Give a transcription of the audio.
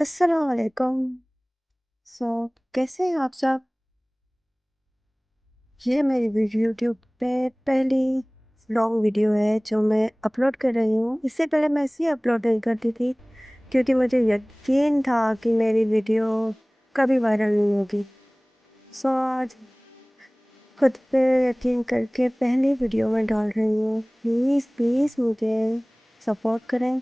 अस्सलाम वालेकुम। सो कैसे हैं आप सब? ये मेरी यूट्यूब पे पहली लॉन्ग वीडियो है जो मैं अपलोड कर रही हूँ। इससे पहले मैं ऐसे ही अपलोड नहीं करती थी क्योंकि मुझे यकीन था कि मेरी वीडियो कभी वायरल नहीं होगी। सो आज खुद पे यकीन करके पहली वीडियो मैं डाल रही हूँ। प्लीज़ प्लीज़ मुझे सपोर्ट करें।